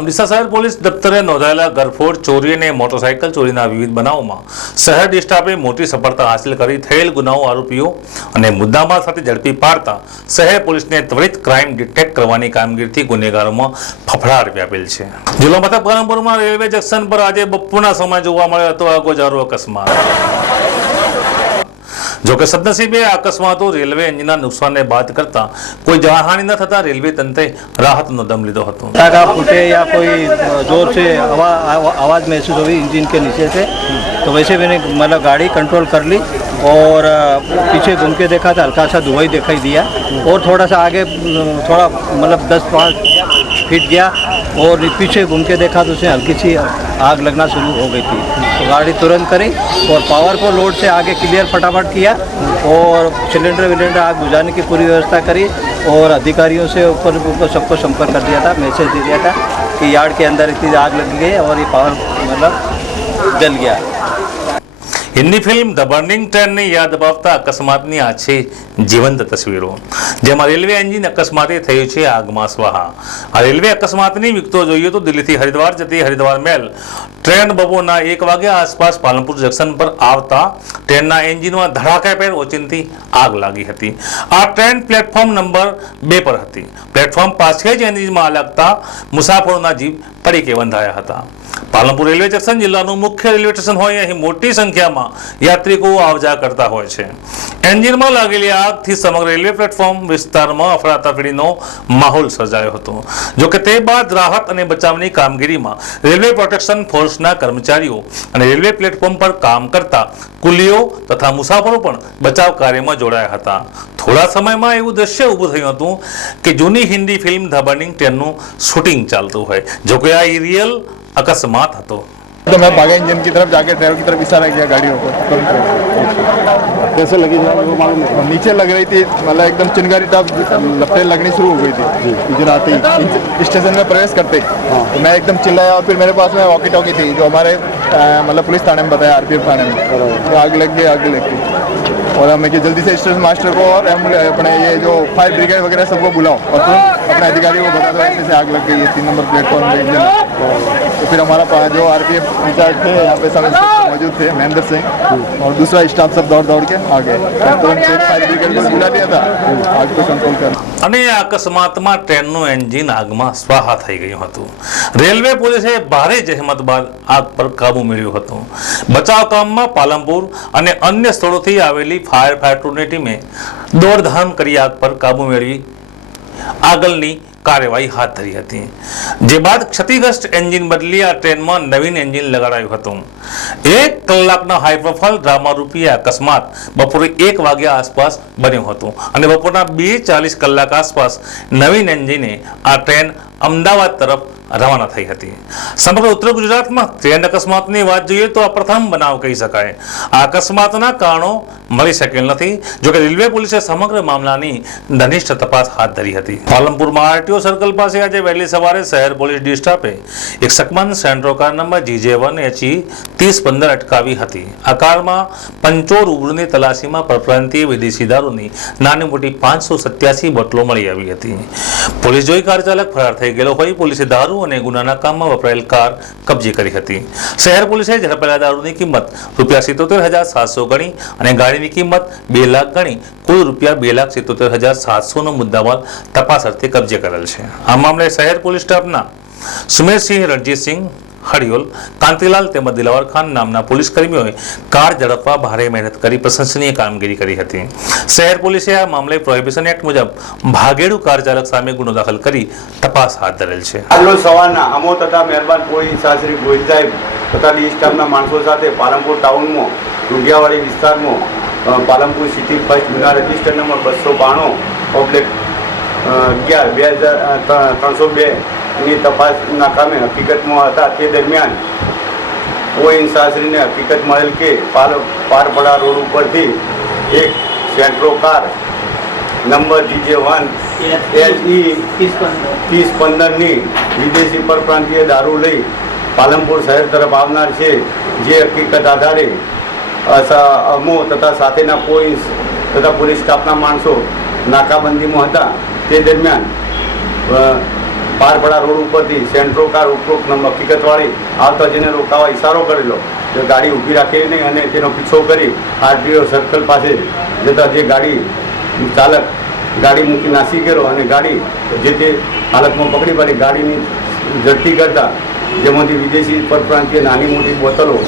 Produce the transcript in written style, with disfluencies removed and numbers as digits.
ડીસા શહેર પોલીસ દફતરે નોંધાયેલા ઘરફોડ ચોરી અને મોટરસાયકલ ચોરીના વિવિધ બનાવોમાં શહેર સ્ટાફે મોટી સફળતા હાંસલ કરી થયેલ ગુનાઓ આરોપીઓ અને મુદ્દામાલ સાથે ઝડપી પાડતા શહેર પોલીસને ત્વરિત ક્રાઇમ ડિટેક્ટ કરવાની કામગીરીથી ગુનેગારોમાં ફફડાટ વ્યાપેલ છે। જિલ્લા મથક પાલનપુરમાં રેલવે જંકશન પર આજે બપોરના સમયે જોવા મળ્યો હતો અગોજારો અકસ્માત। जो कि सदनसीबे अकस्मातों रेलवे इंजिन नुकसान ने बात करता कोई जानहानि न थता रेलवे तंत्रे राहत नो दम लीधो हतो। टाका फूटे या कोई जोर से आवाज़ महसूस हुई इंजन के नीचे से, तो वैसे मैंने मतलब गाड़ी कंट्रोल कर ली और पीछे घूम के देखा था, हल्का सा धुआं दिखाई दिया और थोड़ा सा आगे थोड़ा मतलब 10-5 फीट गया और पीछे घूम के देखा तो उसमें हल्की सी आग लगना शुरू हो गई थी। तो गाड़ी तुरंत करी और पावर को लोड से आगे क्लियर फटाफट किया और सिलेंडर आग बुझाने की पूरी व्यवस्था करी और अधिकारियों से ऊपर सबको संपर्क कर दिया था, मैसेज दे दिया था कि यार्ड के अंदर इतनी आग लग गई और ये पावर मतलब जल गया। Hindi film the burning train ने याद अपावता अकस्मातनी आ छे जीवंत तस्वीरों, जेमां रेलवे एंजिन अकस्माते थयुं छे आगमां स्वाहा। आ रेलवे अकस्मातनी विगतो जोईए तो दिल्हीथी हरिद्वार जती हरिद्वार मेल ट्रेन बपोરના 1 વાગ્યા આસપાસ પાલનપુર જંકશન પર આવતા ટ્રેનના એન્જિનમાં ધડાકેભેર ઓચિંતી આગ લાગી હતી। આ ટ્રેન પ્લેટફોર્મ નંબર 2 પર હતી। પ્લેટફોર્મ પાસે જ એન્જિનમાં લાગતા મુસાફરોના જીવ પડીકે બંધાયા હતા। પાલનપુર રેલવે જંકશન જિલ્લાનું મુખ્ય રેલવે સ્ટેશન હોય, અહીં મોટી સંખ્યામાં યાત્રિકો આવજા કરતા હોય છે। એન્જિનમાં લાગેલી આગથી સમગ્ર રેલવે પ્લેટફોર્મ વિસ્તારમાં અફરાતફરીનો માહોલ સર્જાયો હતો। જો કે તે બાદ રાહત અને બચાવની કામગીરીમાં રેલવે પ્રોટેક્શન ફોર્સના કર્મચારીઓ અને રેલવે પ્લેટફોર્મ પર કામ કરતા કુલીઓ તથા મુસાફરો પણ બચાવ કાર્યમાં જોડાયા હતા। થોડા સમયમાં એવું દ્રશ્ય ઊભું થયું હતું કે જૂની હિન્દી ફિલ્મ ધ બર્નિંગ ટ્રેનનું શૂટિંગ ચાલતું હોય। જો કે આ रियल अकस्मात હતો। तो मैं भागा इंजन की तरफ जाके ड्राइवर की तरफ इशारा किया गाड़ियों को। कैसे लगी वो मालूम नहीं। नीचे लग रही थी, मतलब एकदम चिंगारी टाप लपटें लगनी शुरू हो गई थी इंजन आते ही स्टेशन में प्रवेश करते ही। तो मैं एकदम चिल्लाया और फिर मेरे पास में वॉकी टॉकी थी जो हमारे मतलब पुलिस थाने में बताया, RPF थाने में, तो आग लग गई। और हमें कि जल्दी से स्टेशन मास्टर को और अपने ये जो फायर ब्रिगेड वगैरह सबको बुलाओ और तुम अपने अधिकारियों को बता दो ऐसे से आग लग गई है 3 नंबर प्लेटफॉर्म पे इंजन। तो फिर हमारा जो RPF इंचार्ज थे यहाँ पे सब मौजूद थे, महेंद्र सिंह और दूसरा स्टाफ सब दौड़ के आ गए। तुरंत फायर ब्रिगेड को बुला दिया था आग को कंट्रोल कर। અને આ અકસ્માતમાં ટ્રેનનું એન્જિન આગમાં સ્વાહા થઈ ગયું હતું। રેલવે પોલીસે ભારે જહેમત બાદ આગ પર કાબુ મેળવ્યો હતો। બચાવ કામમાં પાલનપુર અને અન્ય સ્થળોથી આવેલી ફાયર ફાઈટરની ટીમે દોડધામ કરી આગ પર કાબુ મેળવી આગળની કાર્યવાહી હાથ ધરી હતી। જે બાદ ક્ષતિગ્રસ્ત એન્જિન બદલી આ ટ્રેનમાં નવીન એન્જિન લગાડાયું હતું। 1 કલાકના હાઈ પ્રોફાઇલ ડ્રામા રૂપી અકસ્માત બપોરે 1 વાગ્યા આસપાસ બન્યો હતો અને બપોરના 2:40 કલાક આસપાસ નવીન એન્જિને આ ટ્રેન અમદાવાદ તરફ રવાના થઈ હતી। સમગ્ર ઉત્તર ગુજરાતમાં ટ્રેન અકસ્માતની વાત જોઈએ તો આ પ્રથમ બનાવ કહી શકાય। આ અકસ્માતના કારણો મળી શકેલ નથી। જો કે રેલવે પોલીસે સમગ્ર મામલાની ઘનિષ્ઠ તપાસ હાથ ધરી હતી। પાલનપુરમાં RTO સર્કલ પાસે આજે વહેલી સવારે શહેર પોલીસ ડી સ્ટાફે એક શકમન Santro car number GJ1 HE 3015 અટકાવી હતી। આ કારમાં પંચોર ઉગ્રની તલાશીમાં પરપ્રાંતીય વિદેશી દારૂની નાની મોટી 587 બોટલો મળી આવી હતી। પોલીસ જોઈ કાર ચાલક ફરાર થઈ ગયેલો હોય પોલીસે દારૂ અને ગુનાના કામમાં વપરાયેલ કાર કબજે કરી હતી। શહેર પોલીસે ઝડપાયેલા દારૂની કિંમત ₹77,700 ગણી અને ગાડીની કિંમત 2 લાખ ગણી કુલ ₹2,77,700 નો મુદ્દામાલ તપાસ અર્થે કબજે કરેલ છે। આ મામલે શહેર પોલીસ સ્ટાફના સુમેરસિંહ, રણજીતસિંહ हरियोल, कांतिलाल तेमज दिलावर खान नामना पुलिस कर्मीओए कार झड़पवा भारे मेहनत करी प्रशंसनीय कामगीरी करी हती। शहर पुलिसे आ मामले प्रोहिबिशन एक्ट मुजब भागेड़ू कार चालक सामे गुनो दाखल करी तपास हाथ धरेल छे। आलो सवारना अमो तथा मेहरबान पोलीस शास्त्री गोहिल साहेब तथा डी स्टाफना माणसों साथे पालनपुर टाउन में रुडियावाड़ी विस्तार में पालनपुर सिटी फर्स्ट गुना रजिस्टर नंबर 292/11/200302 ની તપાસના કામે હકીકતમાં હતા। તે દરમિયાન ઓએન શાસ્ત્રીને હકીકત મળેલ કે પારપડા રોડ ઉપરથી એક Santro car number GJ1 HE 3015ની વિદેશી પરપ્રાંતીય દારૂ લઈ પાલનપુર શહેર તરફ આવનાર છે। જે હકીકત આધારે અમો તથા સાથેના પોલીસ તથા પોલીસ સ્ટાફના માણસો નાકાબંધીમાં હતા। તે દરમિયાન પારપડા રોડ ઉપરથી સેન્ટ્રો કાર ઉપરોક્ત હકીકતવાળી આવતા જેને રોકાવા ઇશારો કરેલો તે ગાડી ઊભી રાખેલી નહીં અને તેનો પીછો કરી આરટીઓ સર્કલ પાસે જતાં જે ગાડી ચાલક ગાડી મૂકી નાસી ગયેલો અને ગાડી જે તે હાલતમાં પકડી પાડી ગાડીની ઝડપી કરતા જેમાંથી વિદેશી પરપ્રાંતીય નાની મોટી બોટલો